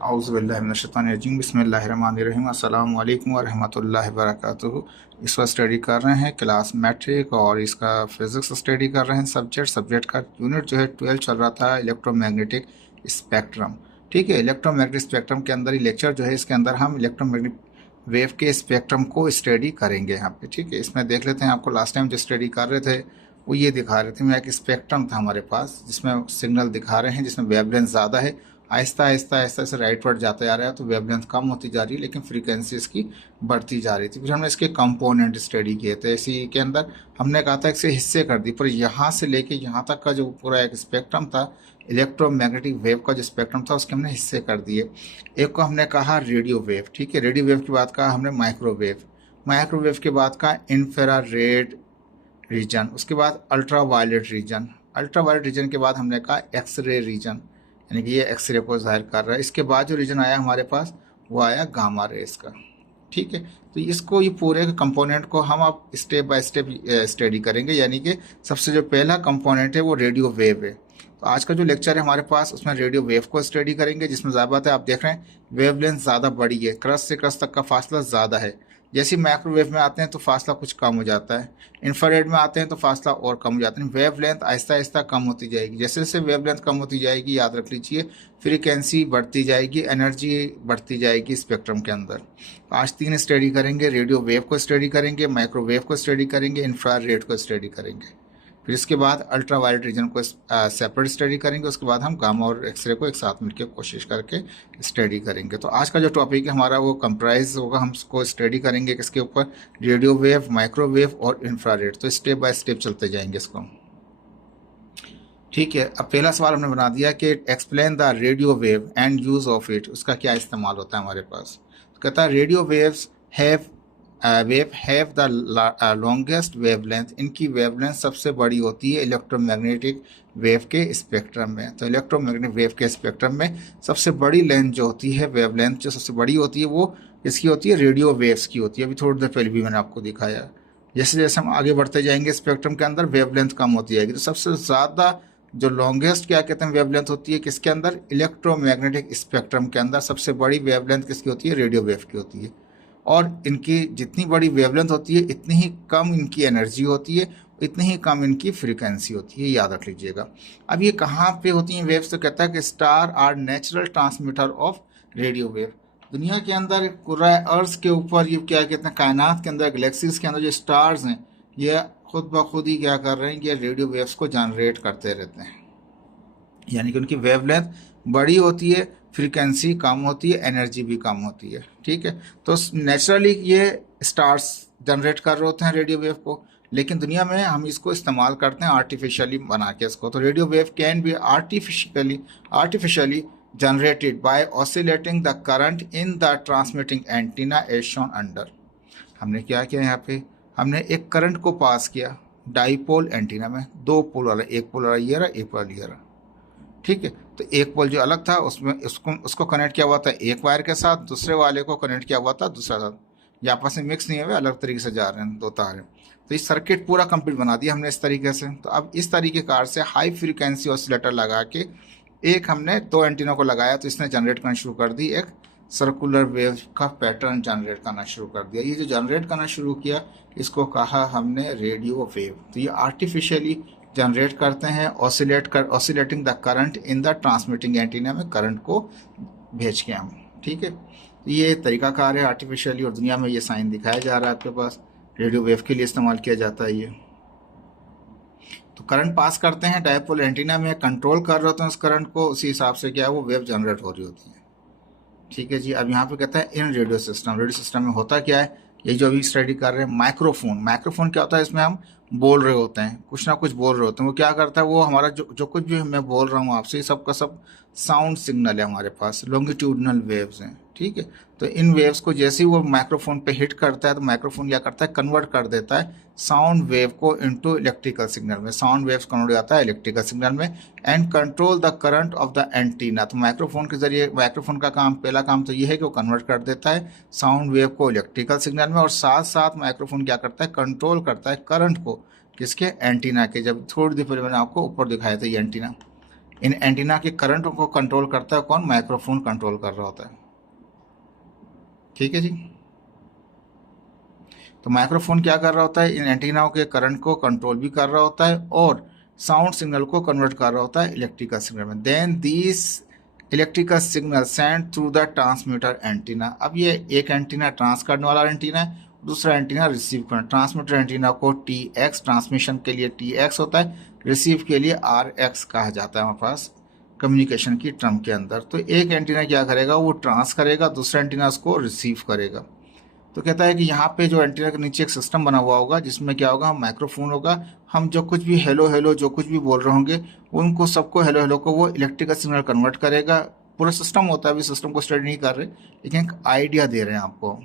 औज़ुबिल्लाहिमिनश्शैतानिर्रजीम बिस्मिल्लाहिर्रहमानिर्रहीम अस्सलामु अलैकुम वरहमतुल्लाहि वबरकातुहू। इस वक्त स्टडी कर रहे हैं क्लास मैट्रिक और इसका फिज़िक्स स्टडी कर रहे हैं। सब्जेक्ट का यूनिट जो है 12 चल रहा था, इलेक्ट्रोमैग्नेटिक स्पेक्ट्रम। ठीक है, इलेक्ट्रोमैग्नेटिक स्पेक्ट्रम के अंदर ही लेक्चर जो है, इसके अंदर हम इलेक्ट्रोमैग्नेटिक वेव के स्पेक्ट्रम को स्टडी करेंगे यहाँ पे। ठीक है, इसमें देख लेते हैं। आपको लास्ट टाइम जो स्टडी कर रहे थे वो ये दिखा रहे थे, मैं एक स्पेक्ट्रम था हमारे पास जिसमें सिग्नल दिखा रहे हैं, जिसमें वेवलेंथ ज़्यादा है, आहिस्ता आहिस्ता आहिस्ता से राइट वर्ड जाते जा रहा है, तो वेवलेंथ कम होती जा रही है लेकिन फ्रीक्वेंसी इसकी बढ़ती जा रही थी। फिर हमने इसके कंपोनेंट स्टडी किए थे। इसी के अंदर हमने कहा था इसके हिस्से कर दी, पर यहाँ से लेके यहाँ तक का जो पूरा एक स्पेक्ट्रम था, इलेक्ट्रोमैग्नेटिक वेव का जो स्पेक्ट्रम था, उसके हमने हिस्से कर दिए। एक को हमने कहा रेडियो वेव। ठीक है, रेडियो वेव के बाद कहा हमने माइक्रोवेव, माइक्रोवेव के बाद कहा इंफ्रारेड रीजन, उसके बाद ultraviolet region, ultraviolet region के बाद हमने कहा एक्सरे रीजन, यानी कि ये एक्सरे को जाहिर कर रहा है। इसके बाद जो रीजन आया हमारे पास वो आया गामा रेस का। ठीक है, तो इसको ये पूरे कंपोनेंट को हम अब स्टेप बाय स्टेप स्टडी करेंगे। यानी कि सबसे जो पहला कंपोनेंट है वो रेडियो वेव है। तो आज का जो लेक्चर है हमारे पास उसमें रेडियो वेव को स्टडी करेंगे, जिसमें ज़्यादा बात है, आप देख रहे हैं वेवलेंथ ज़्यादा बड़ी है, क्रस्ट से क्रस्ट तक का फासला ज़्यादा है। जैसे माइक्रोवेव में आते हैं तो फासला कुछ कम हो जाता है, इंफ्रारेड में आते हैं तो फासला और कम हो जाता है। वेवलेंथ आहिस्ता आहिस्ता कम होती जाएगी। जैसे जैसे वेवलेंथ कम होती जाएगी, याद रख लीजिए, फ्रीक्वेंसी बढ़ती जाएगी, एनर्जी बढ़ती जाएगी स्पेक्ट्रम के अंदर। आज 3 स्टडी करेंगे, रेडियो वेव को स्टडी करेंगे, माइक्रोवेव को स्टडी करेंगे, इंफ्रारेड को स्टडी करेंगे। फिर इसके बाद अल्ट्रा वायलेट रीजन को सेपरेट स्टडी करेंगे। उसके बाद हम गामा और एक्सरे को एक साथ मिलकर कोशिश करके स्टडी करेंगे। तो आज का जो टॉपिक है हमारा वो कंप्राइज होगा, हम इसको स्टडी करेंगे किसके ऊपर, रेडियो वेव, माइक्रोवेव और इंफ्रारेड। तो स्टेप बाय स्टेप चलते जाएंगे इसको। ठीक है, अब पहला सवाल हमने बना दिया कि explain the radio wave and use of it, उसका क्या इस्तेमाल होता है हमारे पास। तो कहता है radio waves have the longest wavelength, इनकी वेवलेंथ सबसे बड़ी होती है इलेक्ट्रोमैग्नेटिक वेव के स्पेक्ट्रम में। तो इलेक्ट्रोमैग्नेटिक वेव के स्पेक्ट्रम में सबसे बड़ी लेंथ जो होती है, वेवलेंथ जो सबसे बड़ी होती है, वो इसकी होती है रेडियो वेव्स की होती है। अभी थोड़ी देर पहले भी मैंने आपको दिखाया। जैसे जैसे हम आगे बढ़ते जाएंगे स्पेक्ट्रम के अंदर वेवलेंथ कम होती जाएगी। तो सबसे ज़्यादा जो लॉन्गेस्ट क्या कहते हैं वेवलेंथ होती है किसके अंदर, इलेक्ट्रोमैग्नेटिक स्पेक्ट्रम के अंदर सबसे बड़ी वेवलेंथ किसकी होती है, रेडियो वेव की होती है। और इनकी जितनी बड़ी वेवलेंथ होती है इतनी ही कम इनकी एनर्जी होती है, इतनी ही कम इनकी फ्रीक्वेंसी होती है, याद रख लीजिएगा। अब ये कहाँ पे होती हैं वेव्स, तो कहता है कि star are natural transmitter of radio wave. दुनिया के अंदर पूरा अर्थ के ऊपर ये क्या कहते हैं, कायनात के अंदर, गैलेक्सीज के अंदर जो स्टार्स हैं ये खुद ब खुद ही क्या कर रहे हैं कि रेडियो वेव्स को जनरेट करते रहते हैं। यानी कि उनकी वेवलेंथ बड़ी होती है, फ्रीक्वेंसी कम होती है, एनर्जी भी कम होती है। ठीक है, तो नेचुरली ये स्टार्स जनरेट कर रहे होते हैं रेडियो वेव को, लेकिन दुनिया में हम इसको इस्तेमाल करते हैं आर्टिफिशियली बना के इसको। तो radio wave can be artificially generated by oscillating the current in the transmitting antenna as shown under. हमने क्या किया यहाँ पे, हमने एक करंट को पास किया डाईपोल एंटीना में, 2 पोल वाला, एक पोल वाला ये रहा, एक वाला ये रहा। ठीक है, तो एक पोल जो अलग था उसमें उसको कनेक्ट किया हुआ था एक वायर के साथ, दूसरे वाले को कनेक्ट किया हुआ था दूसरा साथ। ये आपस में मिक्स नहीं हुए, अलग तरीके से जा रहे हैं 2 तार हैं। तो इस सर्किट पूरा कंप्लीट बना दिया हमने इस तरीके से। तो अब इस तरीके कार से हाई फ्रीक्वेंसी ऑसिलेटर लगा के एक हमने 2 एंटीना को लगाया, तो इसने जनरेट करना शुरू कर दी, एक सर्कुलर वेव का पैटर्न जनरेट करना शुरू कर दिया। ये जो जनरेट करना शुरू किया इसको कहा हमने रेडियो वेव। तो ये आर्टिफिशियली जनरेट करते हैं, oscillating the current in the transmitting antenna में करंट को भेज के हम। ठीक है, तो ये तरीकाकार है आर्टिफिशियली, और दुनिया में ये साइन दिखाया जा रहा है आपके पास, रेडियो वेव के लिए इस्तेमाल किया जाता है ये। तो करंट पास करते हैं डायपोल एंटीना में, कंट्रोल कर रहे होते हैं उस करंट को, उसी हिसाब से क्या है वो वेव जनरेट हो रही होती है। ठीक है जी, अब यहाँ पे कहता है इन रेडियो सिस्टम में होता क्या है, ये जो अभी स्टडी कर रहे हैं माइक्रोफोन क्या होता है, इसमें हम बोल रहे होते हैं, कुछ ना कुछ बोल रहे होते हैं। वो क्या करता है, वो हमारा जो कुछ भी मैं बोल रहा हूँ आपसे, सब का सब साउंड सिग्नल है हमारे पास, लॉन्गिट्यूडनल वेव्स हैं। ठीक है, तो इन वेव्स को जैसे ही वो माइक्रोफोन पे हिट करता है तो माइक्रोफोन क्या करता है, कन्वर्ट कर देता है साउंड वेव को इनटू इलेक्ट्रिकल सिग्नल में। साउंड वेव्स कन्वर्ट हो जाता है इलेक्ट्रिकल सिग्नल में, and control the current of the antenna. तो माइक्रोफोन के जरिए, माइक्रोफोन का काम, पहला काम तो ये है कि वो कन्वर्ट कर देता है साउंड वेव को इलेक्ट्रिकल सिग्नल में, और साथ साथ माइक्रोफोन क्या करता है, कंट्रोल करता है करंट को, किसके, एंटीना के। जब थोड़ी देर पहले मैंने आपको ऊपर दिखाया था ये एंटीना, इन एंटीना के करंट को कंट्रोल करता है कौन? माइक्रोफोन कंट्रोल कर रहा होता है। ठीक है जी। तो माइक्रोफोन क्या कर रहा होता है? इन एंटीनाओं के करंट को कंट्रोल भी कर रहा होता है और साउंड सिग्नल को कन्वर्ट कर रहा होता है इलेक्ट्रिकल सिग्नल में। Then these electrical signal send through the transmitter antenna. अब ये एक एंटीना ट्रांस करने वाला एंटीना है, दूसरा एंटीना रिसीव करना। ट्रांसमीटर एंटीना को TX ट्रांसमिशन के लिए TX होता है, रिसीव के लिए RX कहा जाता है हमारे पास कम्युनिकेशन की टर्म के अंदर। तो एक एंटीना क्या करेगा? वो ट्रांस करेगा, दूसरा एंटीना उसको रिसीव करेगा। तो कहता है कि यहाँ पे जो एंटीना के नीचे एक सिस्टम बना हुआ होगा जिसमें क्या होगा? माइक्रोफोन होगा। हम जो कुछ भी हेलो हेलो जो कुछ भी बोल रहे होंगे उनको सबको हेलो हेलो को वो इलेक्ट्रिकल सिग्नल कन्वर्ट करेगा। पूरा सिस्टम होता है, अभी सिस्टम को स्टडी नहीं कर रहे लेकिन एक आइडिया दे रहे हैं आपको।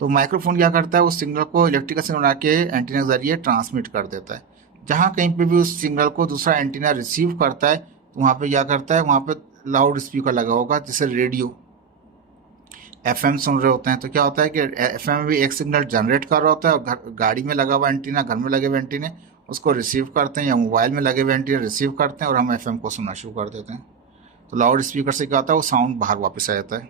तो माइक्रोफोन क्या करता है? उस सिग्नल को इलेक्ट्रिकल सिग्नल बना के एंटीना के जरिए ट्रांसमिट कर देता है। जहाँ कहीं पे भी उस सिग्नल को दूसरा एंटीना रिसीव करता है तो वहाँ पे क्या करता है? वहाँ पे लाउड स्पीकर लगा होगा, जैसे रेडियो FM सुन रहे होते हैं तो क्या होता है कि FM में भी एक सिग्नल जनरेट कर रहा होता है और गाड़ी में लगा हुआ एंटीना, घर में लगे हुए एंटीने उसको रिसीव करते हैं, या मोबाइल में लगे हुए एंटीने रिसीव करते हैं और हम FM को सुनना शुरू कर देते हैं। तो लाउड स्पीकर से क्या होता है? वो साउंड बाहर वापस आ जाता है।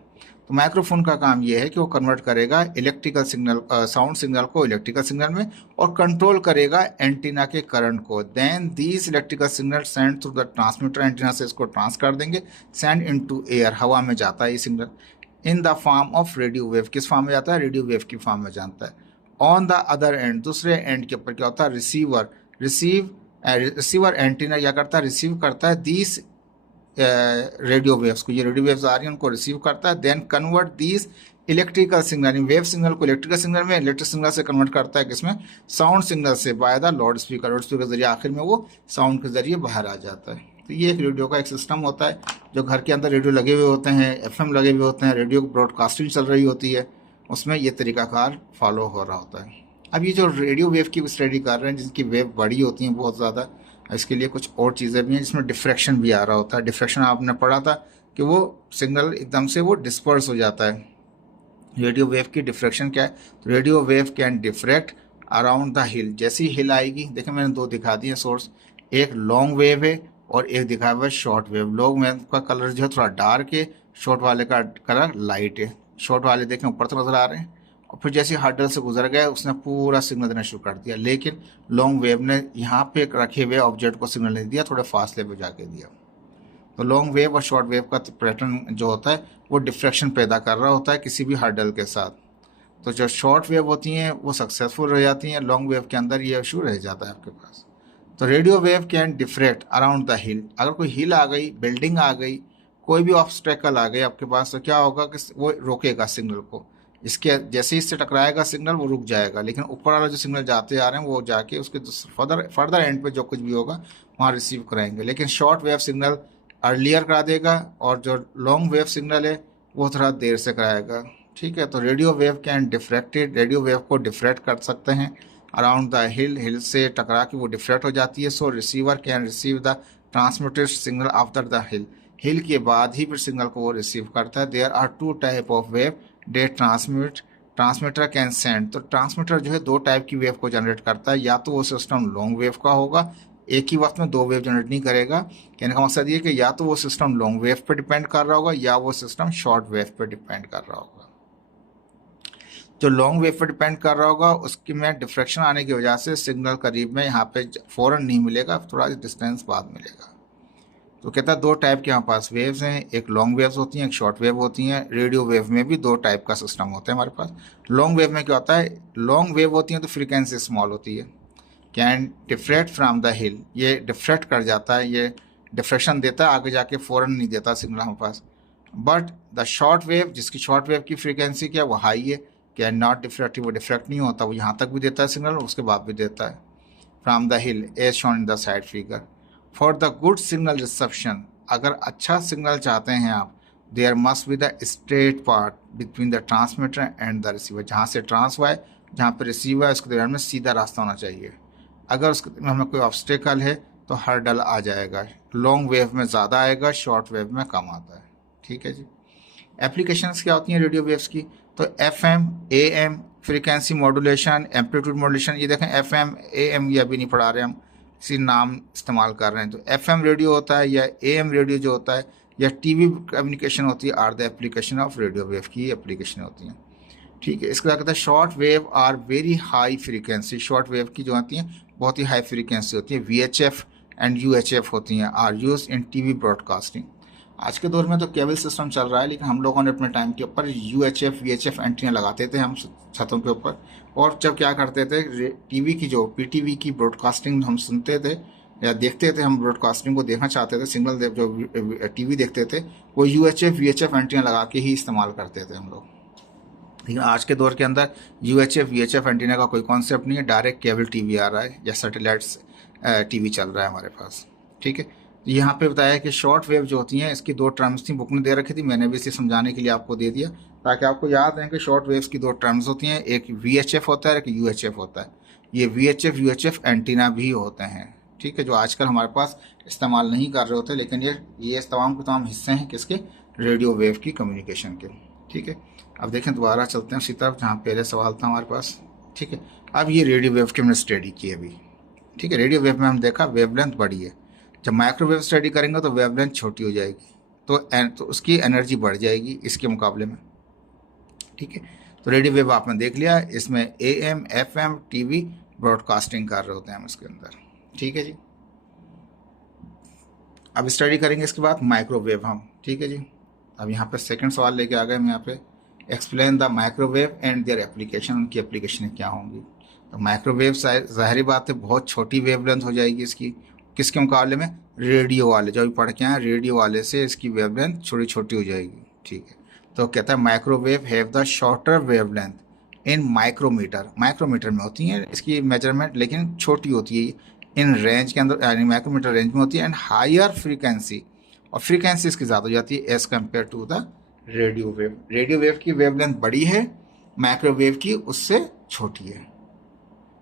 तो माइक्रोफोन का काम ये है कि वो कन्वर्ट करेगा इलेक्ट्रिकल सिग्नल साउंड सिग्नल को इलेक्ट्रिकल सिग्नल में और कंट्रोल करेगा एंटीना के करंट को। Then these electrical signal send through the transmitter antenna से इसको ट्रांस कर देंगे, सेंड इनटू एयर, हवा में जाता है ये signal, in the form of radio wave. किस फॉर्म में जाता है? रेडियो वेव की फॉर्म में जाता है। ऑन द अदर एंड, दूसरे एंड के ऊपर क्या होता है? रिसीवर एंटीना क्या करता है? रिसीव करता है दीज रेडियो वेव्स को। ये रेडियो वेव्स आ रही हैं उनको रिसीव करता है। Then convert these electrical signal, wave signal को इलेक्ट्रिकल सिग्नल में, इलेक्ट्रिक सिग्नल से कन्वर्ट करता है किसमें? साउंड सिग्नल से, by the loudspeaker. Loudspeaker के जरिए आखिर में वो साउंड के जरिए बाहर आ जाता है। तो ये एक रेडियो का एक सिस्टम होता है जो घर के अंदर रेडियो लगे हुए होते हैं, FM लगे हुए होते हैं, रेडियो ब्रॉडकास्टिंग चल रही होती है, उसमें ये तरीकाकार फॉलो हो रहा होता है। अब ये जो रेडियो वेव की स्टडी कर रहे हैं जिनकी वेव बड़ी होती हैं बहुत ज़्यादा, इसके लिए कुछ और चीज़ें भी हैं जिसमें डिफ्रैक्शन भी आ रहा होता है। डिफ्रैक्शन आपने पढ़ा था कि वो सिग्नल एकदम से वो डिस्पर्स हो जाता है। रेडियो वेव की डिफ्रैक्शन क्या है? तो radio wave can diffract around the हिल। जैसी हिल आएगी, देखिए मैंने दो दिखा दिए सोर्स, एक लॉन्ग वेव है और एक दिखा हुआ है शॉर्ट वेव। लॉन्ग वेव का कलर जो है थोड़ा डार्क है, शॉर्ट वाले का कलर लाइट है। शॉर्ट वाले देखें ऊपर तो नजर आ रहे हैं और फिर जैसे हर्डल से गुजर गया उसने पूरा सिग्नल देना शुरू कर दिया, लेकिन लॉन्ग वेव ने यहाँ पे रखे हुए ऑब्जेक्ट को सिग्नल नहीं दिया, थोड़े फासले पे जाके दिया। तो लॉन्ग वेव और शॉर्ट वेव का पैटर्न जो होता है वो डिफ्रैक्शन पैदा कर रहा होता है किसी भी हर्डल के साथ। तो जो शॉर्ट वेव होती हैं वो सक्सेसफुल रह जाती हैं, लॉन्ग वेव के अंदर ये इशू रह जाता है आपके पास। तो radio wave can diffract around the हिल। अगर कोई हिल आ गई, बिल्डिंग आ गई, कोई भी ऑब्स्टेकल आ गई आपके पास, तो क्या होगा कि वो रोकेगा सिग्नल को। इसके जैसे ही इससे टकराएगा सिग्नल वो रुक जाएगा, लेकिन ऊपर वाला जो सिग्नल जाते आ रहे हैं वो जाके उसके फर्दर एंड पे जो कुछ भी होगा वहाँ रिसीव कराएंगे। लेकिन शॉर्ट वेव सिग्नल अर्लियर करा देगा और जो लॉन्ग वेव सिग्नल है वो थोड़ा देर से कराएगा। ठीक है, तो radio wave can diffracted, radio wave को डिफ्रैक्ट कर सकते हैं अराउंड द हिल, हिल से टकरा के वो डिफ्रैक्ट हो जाती है। So receiver can receive the transmitted signal after the hill, hill के बाद ही फिर सिग्नल को वो रिसीव करता है। There are two type of wave the transmitter can send. तो ट्रांसमीटर जो है दो टाइप की वेव को जनरेट करता है, या तो वो सिस्टम लॉन्ग वेव का होगा, एक ही वक्त में दो वेव जनरेट नहीं करेगा। कहने का मकसद ये कि या तो वो सिस्टम लॉन्ग वेव पे डिपेंड कर रहा होगा या वो सिस्टम शॉर्ट वेव पे डिपेंड कर रहा होगा। जो लॉन्ग वेव पर डिपेंड कर रहा होगा उसकी में डिफ्रैक्शन आने की वजह से सिग्नल करीब में यहाँ पे फ़ौरन नहीं मिलेगा, थोड़ा डिस्टेंस बाद मिलेगा। तो कहता है दो टाइप के हमारे पास वेव्स हैं, एक लॉन्ग वेव्स होती हैं, एक शॉर्ट वेव होती हैं। रेडियो वेव में भी दो टाइप का सिस्टम होता है हमारे पास। लॉन्ग वेव में क्या होता है? लॉन्ग वेव होती है तो फ्रीक्वेंसी स्मॉल होती है, कैन डिफ्रैक्ट फ्रॉम द हिल, ये डिफ्रैक्ट कर जाता है, ये डिफ्रैक्शन देता है, आगे जाके फ़ौरन नहीं देता सिग्नल हमारे पास। बट द शॉर्ट वेव, जिसकी शॉर्ट वेव की फ्रीक्वेंसी क्या वो हाई है, कैन नॉट डिफ्रैक्ट, वो डिफ्रैक्ट नहीं होता, वो यहाँ तक भी देता है सिग्नल और उसके बाद भी देता है। From the hill as shown in the side figure. For the good signal reception, अगर अच्छा सिग्नल चाहते हैं आप, there must be the straight part between the transmitter and the receiver. जहाँ से ट्रांस हुआ है, जहाँ पर रिसीव है, उसके दरमियान में सीधा रास्ता होना चाहिए। अगर उसके हमें कोई ऑब्स्टेकल है तो हर्डल आ जाएगा। लॉन्ग वेव में ज़्यादा आएगा, शॉर्ट वेव में कम आता है। ठीक है जी। एप्लीकेशंस क्या होती हैं रेडियो वेव्स की? तो FM, AM frequency modulation, amplitude modulation. ये देखें FM, AM ये अभी नहीं पढ़ा रहे हम, किसी नाम इस्तेमाल कर रहे हैं। तो FM रेडियो होता है या AM रेडियो जो होता है या TV कम्युनिकेशन होती है, are the application of radio wave की एप्लीकेशन होती हैं। ठीक है, इसके बाद कहता है short wave are very high frequency. Short wave की जो आती हैं बहुत ही हाई फ्रीक्वेंसी होती है। VHF एंड UHF होती हैं, are use in TV broadcasting. आज के दौर में तो केबल सिस्टम चल रहा है, लेकिन हम लोगों ने अपने टाइम के ऊपर UHF VHF एंटीना लगाते थे हम छतों के ऊपर। और जब क्या करते थे, TV की जो PTV की ब्रॉडकास्टिंग हम सुनते थे या देखते थे, हम ब्रॉडकास्टिंग को देखना चाहते थे, सिग्नल जो TV देखते थे वो UHF VHF एंटीना लगा के ही इस्तेमाल करते थे हम लोग। लेकिन आज के दौर के अंदर UHF VHF एंटीना का कोई कॉन्सेप्ट नहीं है, डायरेक्ट केबल TV आ रहा है या सैटेलाइट्स TV चल रहा है हमारे पास। ठीक है, यहाँ पे बताया कि शॉर्ट वेव जो होती हैं इसकी दो टर्म्स थी, बुक में दे रखी थी, मैंने भी इसे समझाने के लिए आपको दे दिया ताकि आपको याद रहे कि शॉर्ट वेव्स की दो टर्म्स होती हैं, एक VHF होता है, एक UHF होता है। ये VHF UHF एंटीना भी होते हैं। ठीक है, जो आजकल हमारे पास इस्तेमाल नहीं कर रहे होते, लेकिन ये तमाम के तमाम हिस्से हैं किसके, रेडियो वेव की कम्युनिकेशन के। ठीक है, अब देखें दोबारा चलते हैं उसी तरफ जहाँ पहले सवाल था हमारे पास। ठीक है, अब ये रेडियो वेव की हमने स्टडी की अभी। ठीक है, रेडियो वेव में हम देखा वेवलेंथ बड़ी है, जब माइक्रोवेव स्टडी करेंगे तो वेवलेंथ छोटी हो जाएगी, तो उसकी एनर्जी बढ़ जाएगी इसके मुकाबले में। ठीक है, तो रेडियो वेव आपने देख लिया, इसमें AM FM TV ब्रॉडकास्टिंग कर रहे होते हैं हम इसके अंदर। ठीक है जी, अब स्टडी करेंगे इसके बाद माइक्रोवेव हम। ठीक है जी, अब यहाँ पे सेकंड सवाल लेके आ गए हम यहाँ पे, explain the microwave and their application, उनकी एप्लीकेशन क्या होंगी। तो माइक्रोवेव जाहिर बात है बहुत छोटी वेवलेंथ हो जाएगी इसकी, किसके मुकाबले में, रेडियो वाले, जो अभी पढ़ के आए रेडियो वाले से इसकी वेवलेंथ छोटी छोटी हो जाएगी। ठीक है, तो कहता है microwave have the shorter wavelength in micrometre, micrometre में होती है इसकी मेजरमेंट, लेकिन छोटी होती है इन रेंज के अंदर, यानी माइक्रोमीटर रेंज में होती है, एंड हायर फ्रीक्वेंसी, और फ्रीक्वेंसी इसकी ज़्यादा हो जाती है as compare to the radio wave. Radio wave की वेवलेंथ बड़ी है, माइक्रोवेव की उससे छोटी है।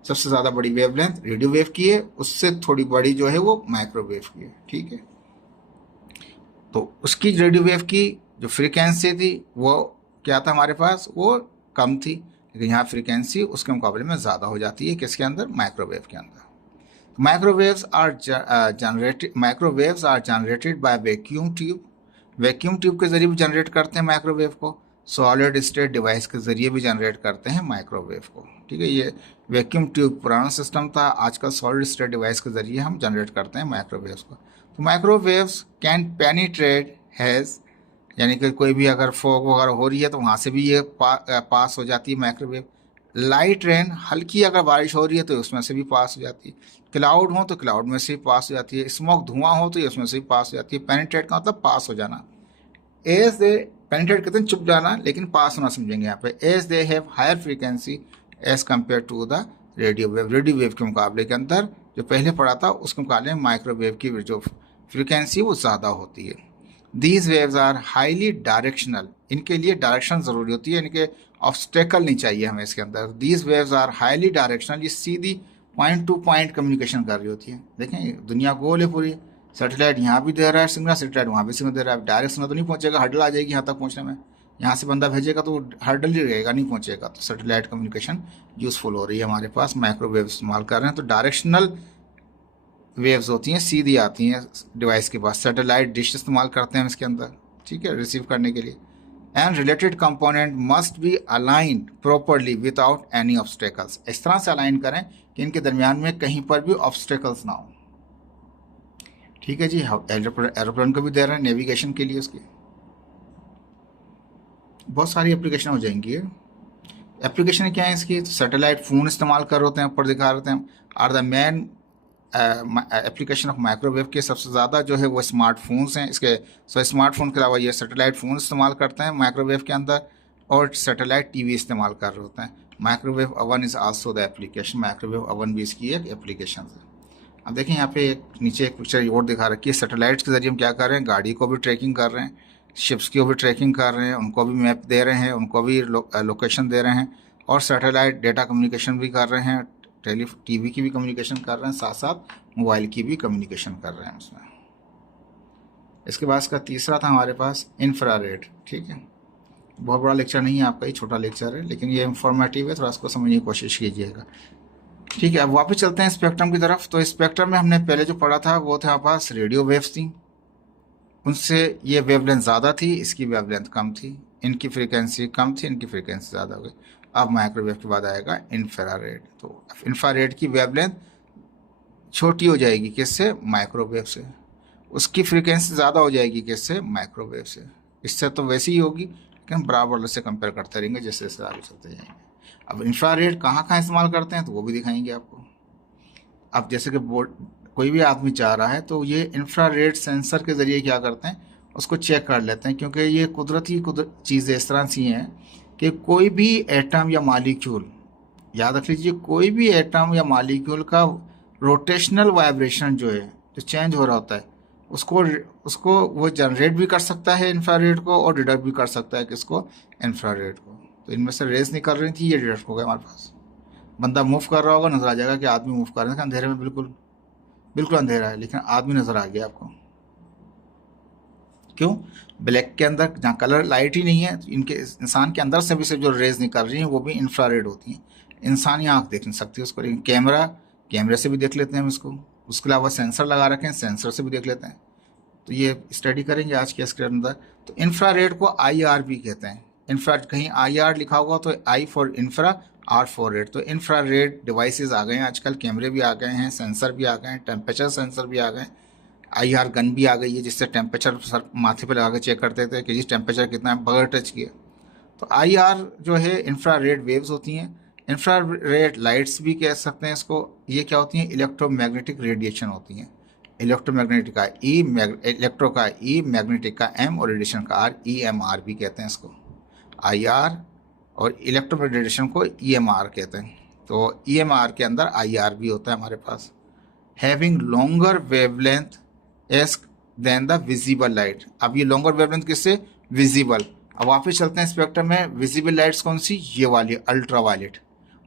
सबसे ज़्यादा बड़ी वेवलेंथ रेडियो वेव की है, उससे थोड़ी बड़ी जो है वो माइक्रोवेव की है। ठीक है, तो उसकी रेडियो वेव की जो फ्रीक्वेंसी थी वो क्या था हमारे पास, वो कम थी, लेकिन यहाँ फ्रीक्वेंसी उसके मुकाबले में ज़्यादा हो जाती है किसके अंदर, माइक्रोवेव के अंदर। Microwaves are generated by vacuum tube, vacuum tube के जरिए भी जनरेट करते हैं माइक्रोवेव को, सॉलिड स्टेट डिवाइस के जरिए भी जनरेट करते हैं माइक्रोवेव को। ठीक है, ये वैक्यूम ट्यूब पुराना सिस्टम था, आजकल सॉलिड स्टेट डिवाइस के जरिए हम जनरेट करते हैं माइक्रोवेव्स को। तो माइक्रोवेव्स कैन पेनिट्रेट हैज़, यानी कि कोई भी अगर फॉग वगैरह हो रही है तो वहाँ से भी ये पास हो जाती है माइक्रोवेव। लाइट रेन, हल्की अगर बारिश हो रही है तो उसमें से भी पास हो जाती है। क्लाउड हो तो क्लाउड में से भी पास हो जाती है। स्मोक, धुआं हो तो ये उसमें से भी पास हो जाती है। पेनिट्रेट का मतलब पास हो जाना। एज दे, पेनिट्रेट कहते हैं चुप जाना, लेकिन पास होना समझेंगे यहाँ पे। As they have higher frequency as compare to the radio wave, radio wave के मुकाबले के अंदर जो पहले पढ़ा था उसके मुकाबले में माइक्रोवेव की जो फ्रीक्वेंसी वो ज़्यादा होती है। These waves are highly directional, इनके लिए डायरेक्शन ज़रूरी होती है, इनके ऑब्स्टेकल नहीं चाहिए हमें इसके अंदर। These waves are highly directional, ये सीधी पॉइंट टू पॉइंट कम्युनिकेशन कर रही होती है। देखें दुनिया गोल है पूरी, सैटेलाइट यहाँ भी दे रहा है सिग्नल, सैटेलाइट वहाँ भी सिग्नल दे रहा है। डायरेक्ट सिग्नल तो नहीं पहुँचेगा, हर्डल आ जाएगी यहाँ तक पहुँचने में, यहाँ से बंदा भेजेगा तो हर्डल ही रहेगा, नहीं पहुँचेगा। तो सैटेलाइट कम्युनिकेशन यूज़फुल हो रही है हमारे पास, माइक्रोवेव इस्तेमाल कर रहे हैं। तो डायरेक्शनल वेव्स होती हैं, सीधी आती हैं डिवाइस के पास। सैटेलाइट डिश इस्तेमाल करते हैं हम इसके अंदर, ठीक है, रिसीव करने के लिए। And related component must be aligned properly without any obstacles, इस तरह से अलाइन करें कि इनके दरमियान में कहीं पर भी ऑब्स्टेकल्स ना हो। ठीक है जी, एरोप्लेन को भी दे रहे हैं नेविगेशन के लिए, उसकी बहुत सारी एप्लीकेशन हो जाएंगी। एप्लीकेशन क्या है इसकी, तो सैटेलाइट फ़ोन इस्तेमाल कर होते हैं, ऊपर दिखा रहे हैं, are the main application of microwave के सबसे ज़्यादा जो है वो स्मार्टफोन्स हैं इसके। सो स्मार्टफोन के अलावा ये सैटेलाइट फ़ोन इस्तेमाल करते हैं माइक्रोवेव के अंदर, और सैटेलाइट TV इस्तेमाल कर रहे होते हैं। Microwave oven is also the application, microwave oven भी इसकी एक एप्लीकेशन है। अब देखें यहाँ पे नीचे एक पिक्चर और दिखा रखी है, सैटेलाइट्स के जरिए हम क्या कर रहे हैं, गाड़ी को भी ट्रैकिंग कर रहे हैं, शिप्स की भी ट्रैकिंग कर रहे हैं, उनको भी मैप दे रहे हैं, उनको भी लोकेशन दे रहे हैं, और सैटेलाइट डेटा कम्युनिकेशन भी कर रहे हैं, TV की भी कम्युनिकेशन कर रहे हैं, साथ साथ मोबाइल की भी कम्युनिकेशन कर रहे हैं उसमें। इसके बाद इसका तीसरा था हमारे पास इंफ्रारेड। ठीक है, बहुत बड़ा लेक्चर नहीं है आपका, ये छोटा लेक्चर है, लेकिन ये इंफॉर्मेटिव है, थोड़ा इसको समझने की कोशिश कीजिएगा। ठीक है, अब वापस चलते हैं स्पेक्ट्रम की तरफ। तो स्पेक्ट्रम में हमने पहले जो पढ़ा था वो था हमारे पास रेडियो वेव्स थी, उनसे ये वेवलेंथ ज़्यादा थी, इसकी वेवलेंथ कम थी, इनकी फ्रीक्वेंसी कम थी, इनकी फ्रीक्वेंसी ज़्यादा हो गई। अब माइक्रोवेव के बाद आएगा इंफ्रारेड। तो इंफ्रारेड की वेवलेंथ छोटी हो जाएगी किससे? माइक्रोवेव से। उसकी फ्रीक्वेंसी ज़्यादा हो जाएगी किससे? माइक्रोवेव से। इससे तो वैसी ही होगी, लेकिन बराबर से कंपेयर करते रहेंगे जैसे जैसे आगे चलते जाएंगे। अब इंफ्रारेड कहाँ कहाँ इस्तेमाल करते हैं तो वो भी दिखाएंगे आपको। अब जैसे कि बोर्ड कोई भी आदमी चाह रहा है तो ये इंफ्रारेड सेंसर के ज़रिए क्या करते हैं, उसको चेक कर लेते हैं, क्योंकि ये कुदरती चीज़ें इस तरह सी हैं कि कोई भी एटम या मालिक्यूल, याद रख लीजिए, कोई भी एटम या मालिक्यूल का रोटेशनल वाइब्रेशन जो है, जो चेंज हो रहा होता है, उसको उसको वो जनरेट भी कर सकता है इंफ्रारेड को, और डिटेक्ट भी कर सकता है किसको? इंफ्रारेड को। तो इनमें से रेस निकल रही थी, ये डिटेक्ट हो गया हमारे पास। बंदा मूव कर रहा होगा, नजर आ जाएगा कि आदमी मूव कर रहे हैं, अंधेरे में बिल्कुल बिल्कुल अंधेरा है लेकिन आदमी नजर आ गया आपको। क्यों? ब्लैक के अंदर जहाँ कलर लाइट ही नहीं है, तो इनके इंसान के अंदर से भी से जो रेज निकल रही हैं वो भी इंफ्रारेड होती हैं। इंसानी आँख देख नहीं सकती उसको, लेकिन कैमरे से भी देख लेते हैं हम इसको। उसके अलावा सेंसर लगा रखे हैं, सेंसर से भी देख लेते हैं। तो ये स्टडी करेंगे आज के इसके अंदर। तो इंफ्रारेड को IR भी कहते हैं। इंफ्रा कहीं IR लिखा होगा तो I for infra, R for red. तो इंफ्रारेड डिवाइसेस आ गए हैं आजकल, कैमरे भी आ गए हैं, सेंसर भी आ गए हैं, टेम्परेचर सेंसर भी आ गए हैं, IR गन भी आ गई है जिससे टेम्परेचर सर माथे पे लगा के चेक करते थे कि जी टेम्परेचर कितना है बगैर टच किए। तो IR जो है इंफ्रारेड वेव्स होती हैं। इंफ्रारेड लाइट्स भी कह सकते हैं इसको। ये क्या होती हैं? इलेक्ट्रोमैग्नेटिक रेडिएशन होती हैं। इलेक्ट्रोमैग्नेटिक का ई, इलेक्ट्रो का ई, मैग्नेटिक का एम, और रेडिएशन का आर, EMR भी कहते हैं इसको। IR और इलेक्ट्रोमैग्नेटिक रेडिएशन को EMR कहते हैं। तो EMR के अंदर IR भी होता है हमारे पास। Having longer wavelength as than the visible light. अब ये लॉन्गर वेवलेंथ किससे? विजिबल। अब वापस चलते हैं स्पेक्ट्रम में। विजिबल लाइट्स कौन सी? ये वाली अल्ट्रा वायलेट।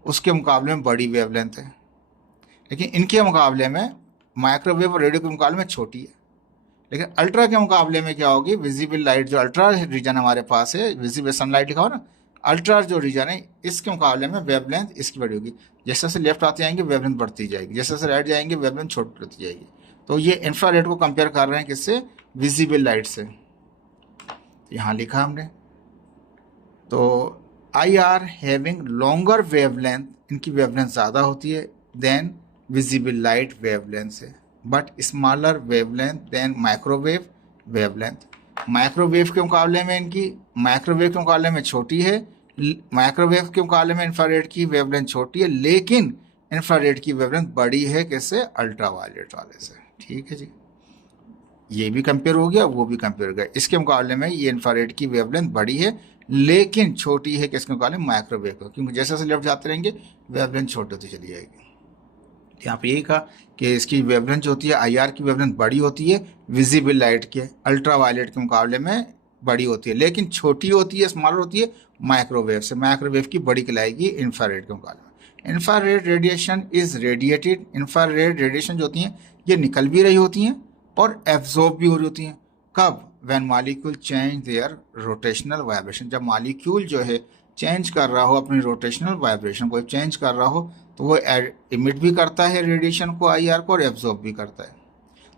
उसके मुकाबले में बड़ी वेवलेंथ है, लेकिन इनके मुकाबले में माइक्रोवेव और रेडियो के मुकाबले में छोटी है। लेकिन अल्ट्रा के मुकाबले में क्या होगी? विजिबल लाइट जो अल्ट्रा रीजन हमारे पास है, विजिबल सनलाइट लिखा हो ना, अल्ट्रा जो रीजन है इसके मुकाबले में वेवलेंथ इसकी बड़ी होगी। जैसे जैसे लेफ्ट आते जाएंगे वेवलेंथ बढ़ती जाएगी, जैसे जैसे राइट जाएंगे वेवलेंथ छोटी होती जाएगी। तो ये इंफ्रारेड को कंपेयर कर रहे हैं किससे? विजिबल लाइट से। तो यहाँ लिखा हमने। तो IR हैविंग लॉन्गर वेवलेंथ, इनकी वेवलेंथ ज़्यादा होती है देन विजिबल लाइट वेवलेंथ से, but smaller wavelength than microwave wavelength. Microwave के मुकाबले में इनकी, माइक्रोवेव के मुकाबले में छोटी है। माइक्रोवेव के मुकाबले में इंफ्रारेड की वेवलेंथ छोटी है, लेकिन इंफ्रारेड की वेवलेंथ बड़ी है किससे? अल्ट्रा वायलेट वाले से। ठीक है जी, ये भी कंपेयर हो गया, वो भी कंपेयर हो गया। इसके मुकाबले में ये इंफ्रारेड की वेवलेंथ बड़ी है लेकिन छोटी है किसके मुकाबले? माइक्रोवेव को, क्योंकि जैसे जैसे लेफ्ट जाते रहेंगे वेवलेंथ छोटी होती चली जाएगी। यहाँ पे यही कहा कि इसकी वेवलेंथ जो होती है, IR की वेवलेंथ बड़ी होती है विजिबल लाइट के, अल्ट्रा वायलेट के मुकाबले में बड़ी होती है, लेकिन छोटी होती है, स्मॉलर होती है माइक्रोवेव से। माइक्रोवेव की बड़ी कहलाएगी इंफ्रारेड के मुकाबले में। Infrared radiation is radiated. Infrared radiation जो होती हैं ये निकल भी रही होती हैं और एब्जॉर्ब भी हो रही होती हैं। कब? When molecule change their rotational vibration. जब मॉलिक्यूल जो है चेंज कर रहा हो, अपनी रोटेशनल वाइब्रेशन को चेंज कर रहा हो, तो वो इमिट भी करता है रेडिएशन को, IR को, और एब्जॉर्ब भी करता है।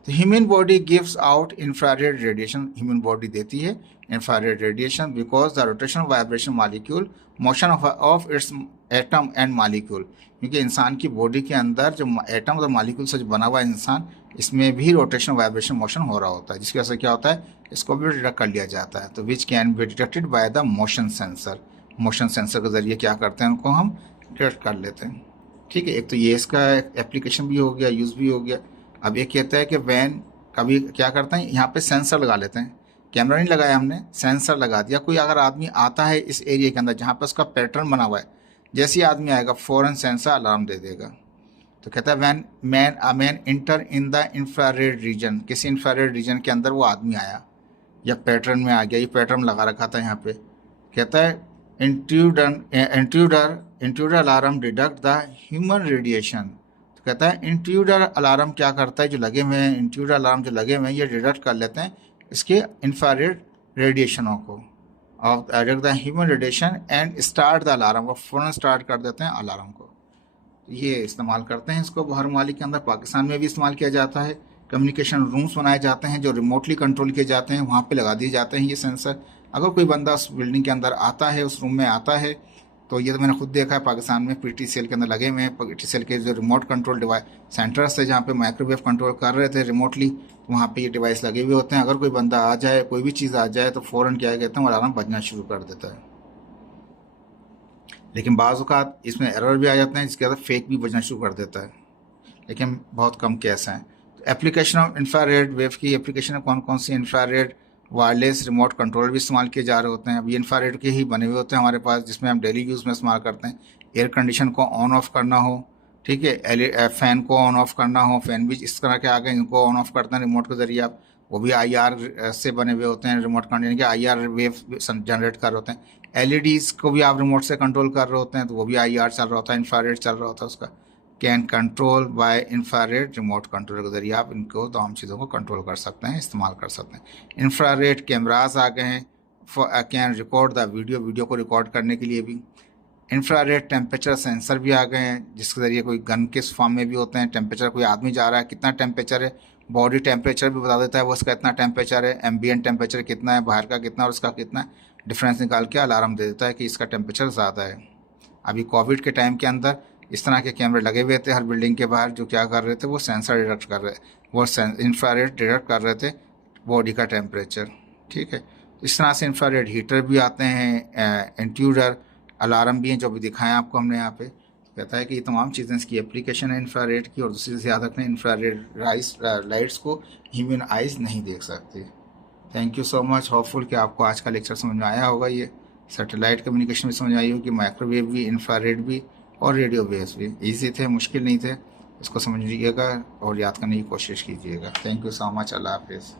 तो human body gives out infrared radiation. Human body देती है infrared radiation because the rotational vibration molecule motion of its atom and molecule. क्योंकि इंसान की बॉडी के अंदर जो एटम और मॉलिक्यूल से जो बना हुआ इंसान, इसमें भी रोटेशनल वाइब्रेशन मोशन हो रहा होता है, जिसकी वजह से क्या होता है, इसको भी डिटेक्ट कर लिया जाता है। तो which can be detected by the motion sensor. Motion sensor के जरिए क्या करते हैं, उनको हम डिटेक्ट कर लेते हैं। ठीक है, एक तो ये इसका एप्लीकेशन भी हो गया, यूज़ भी हो गया। अब ये कहता है कि वैन कभी क्या करते हैं, यहाँ पे सेंसर लगा लेते हैं। कैमरा नहीं लगाया हमने, सेंसर लगा दिया। कोई अगर आदमी आता है इस एरिया के अंदर जहाँ पे उसका पैटर्न बना हुआ है, जैसे ही आदमी आएगा फ़ौरन सेंसर अलार्म दे देगा। तो कहता है when man enter in the infrared region. किसी इंफ्रारेड रीजन के अंदर वो आदमी आया या पैटर्न में आ गया, ये पैटर्न लगा रखा था यहाँ पे। कहता है intruder alarm deduct the human radiation. तो कहता है इंट्रूडर अलार्म क्या करता है, जो लगे हुए हैं, इंट्रूडर अलार्म जो लगे हुए हैं ये डिडक्ट कर लेते हैं इसके इंफ्रारेड रेडिएशनों को, of the human radiation, and start the alarm. वो फ़ौरन स्टार्ट कर देते हैं अलार्म को। ये इस्तेमाल करते हैं इसको हर ममालिक के अंदर। पाकिस्तान में भी इस्तेमाल किया जाता है। कम्युनिकेशन रूम्स बनाए जाते हैं जो रिमोटली कंट्रोल किए जाते हैं, वहाँ पे लगा दिए जाते हैं ये सेंसर। अगर कोई बंदा उस बिल्डिंग के अंदर आता है, उस रूम में आता है, तो ये तो मैंने खुद देखा है पाकिस्तान में पीटीसीएल के अंदर लगे हुए हैं। पीटीसीएल के जो रिमोट कंट्रोल डिवाइस सेंटर्स थे जहाँ पे माइक्रोवेव कंट्रोल कर रहे थे रिमोटली, वहाँ पे ये डिवाइस लगे हुए होते हैं। अगर कोई बंदा आ जाए, कोई भी चीज़ आ जाए, तो फ़ौरन क्या कहते हैं, अलार्म बजना शुरू कर देता है। लेकिन बाज़ औक़ात इसमें एरर भी आ जाते हैं, जिसके अंदर फेक भी बजना शुरू कर देता है, लेकिन बहुत कम केस हैं। तो एप्लीकेशन ऑफ इंफ्रारेड वेव की एप्लीकेशन कौन कौन सी? इंफ्रारेड वायरलेस रिमोट कंट्रोल भी इस्तेमाल किए जा रहे होते हैं। अब ये इंफ्रारेड के ही बने हुए होते हैं हमारे पास, जिसमें हम डेली यूज़ में इस्तेमाल करते हैं। एयर कंडीशन को ऑन ऑफ करना हो, ठीक है, फ़ैन को ऑन ऑफ करना हो, फ़ैन भी इस तरह के आ गए, इनको ऑन ऑफ करते हैं रिमोट के ज़रिए आप। वो भी IR से बने हुए होते हैं रिमोट कंट्रोल, के IR वेव जनरेट कर रहे होते हैं। LEDs को भी आप रिमोट से कंट्रोल कर रहे होते हैं, तो वो भी IR चल रहा होता है, इंफ्रारेड चल रहा होता है उसका। Can control by infrared remote control के ज़रिए आप इनको तमाम चीज़ों को कंट्रोल कर सकते हैं, इस्तेमाल कर सकते हैं। इंफ्रारेड कैमरास आ गए हैं, can record the video, video को रिकॉर्ड करने के लिए भी। इंफ्रारेड टेम्परेचर सेंसर भी आ गए हैं, जिसके ज़रिए कोई गन के फॉर्म में भी होते हैं। टेम्परेचर, कोई आदमी जा रहा है, कितना टेम्परेचर है, बॉडी टेम्परेचर भी बता देता है वो, उसका इतना टेम्परेचर है, एम्बियंट टेम्परेचर कितना है, बाहर का कितना और उसका कितना, डिफरेंस निकाल के अलार्म दे देता है कि इसका टेम्परेचर ज़्यादा है। अभी कोविड के टाइम के अंदर इस तरह के कैमरे लगे हुए थे हर बिल्डिंग के बाहर, जो क्या कर रहे थे, वो सेंसर डिटेक्ट कर रहे, वो इंफ्रारेड डिटेक्ट कर रहे थे बॉडी का टेम्परेचर, ठीक है। इस तरह से इंफ्रारेड हीटर भी आते हैं, इंट्रूडर अलार्म भी हैं, जो भी दिखाएं आपको हमने यहाँ पे। कहता है कि ये तमाम चीज़ें इसकी एप्लीकेशन है इंफ्रारेड की। और दूसरी से याद रखना, इंफ्रारेड लाइट्स को ह्यूमन आइज़ नहीं देख सकते। Thank you so much. Hopeful कि आपको आज का लेक्चर समझ में आया होगा। ये सैटेलाइट कम्युनिकेशन भी समझ आई होगी, माइक्रोवेव भी, इंफ्रारेड भी और रेडियो वेव्स भी। ईजी थे, मुश्किल नहीं थे। इसको समझिएगा और याद करने की कोशिश कीजिएगा। Thank you so much. अल्लाह हाफिज़।